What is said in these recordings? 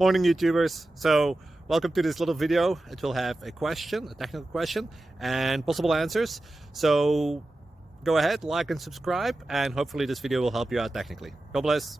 Morning YouTubers. So welcome to this little video. It will have a question, a technical question, and possible answers. So go ahead, like and subscribe, and hopefully this video will help you out technically. God bless.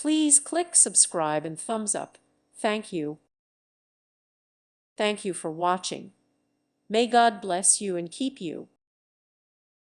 Please click subscribe and thumbs up. Thank you. Thank you for watching. May God bless you and keep you.